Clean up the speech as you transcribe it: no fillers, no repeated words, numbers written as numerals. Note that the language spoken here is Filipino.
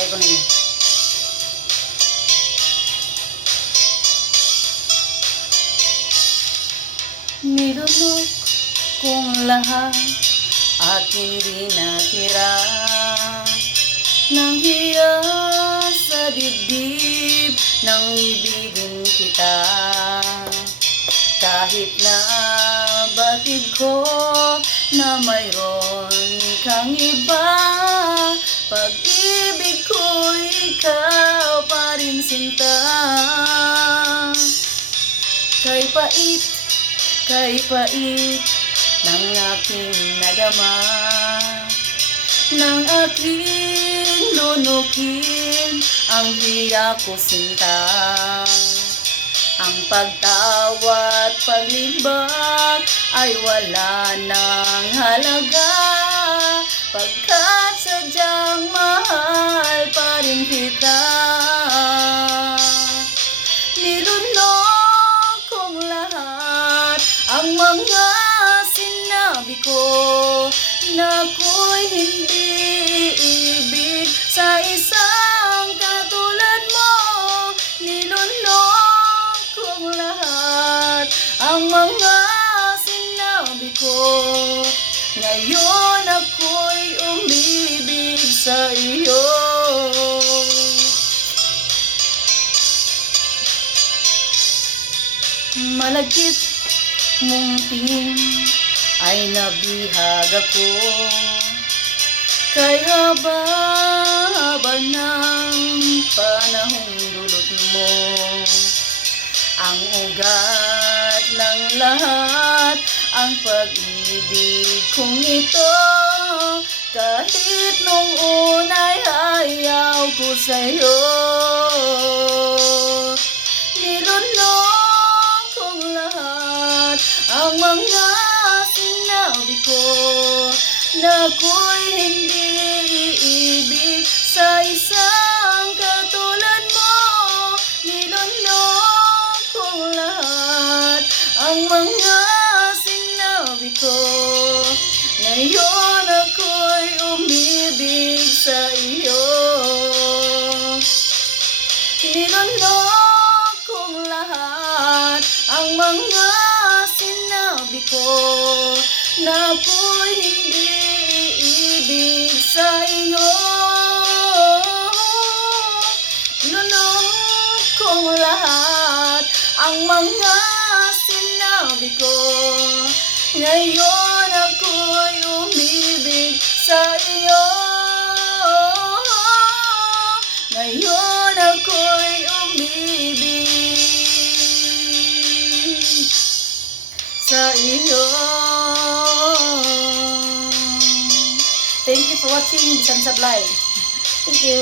Patay ko ninyo. Nilunok kong lahat at hindi natira nang hiya sa dibdib nang ibigin kita. Kahit na batid ko na mayroon kang iba, pag-ibig ko ikaw pa rin sinta. Kay pait ng aking nadama, ng aking lunukin ang hiya ko sinta. Ang pagtawa at paglibak ay wala nang halaga, pagkat sadyang mahal pa rin kita. Nilunok kong lahat ang mga sinabi ko na ako'y hindi ibig sa isang katulad mo. Nilunok kong lahat ang mga sinabi ko, ngayon ako'y umibig sa iyo. Malagkit mong tingin ay nabihag ako, kay haba-haba ng panahong dulot mo. Ang ugat ng lahat, ang pag-ibig kong ito, kahit nung una'y ayaw ko sa'yo. Nilunok kong lahat ang mga sinabi ko na ako'y hindi iibig sa isang katulad mo. Nilunok kong lahat ang mga sinabi ko, ngayon ako'y umibig sa iyo. Nilunok kong lahat ang mga sinabi ko na ako'y hindi iibig sa iyo. Nilunok kong lahat ang mga sinabi ko, ngayon ako'y umibig sa iyo. Ngayon ako'y umibig sa iyo. Thank you for watching Bisan Sablay. Thank you.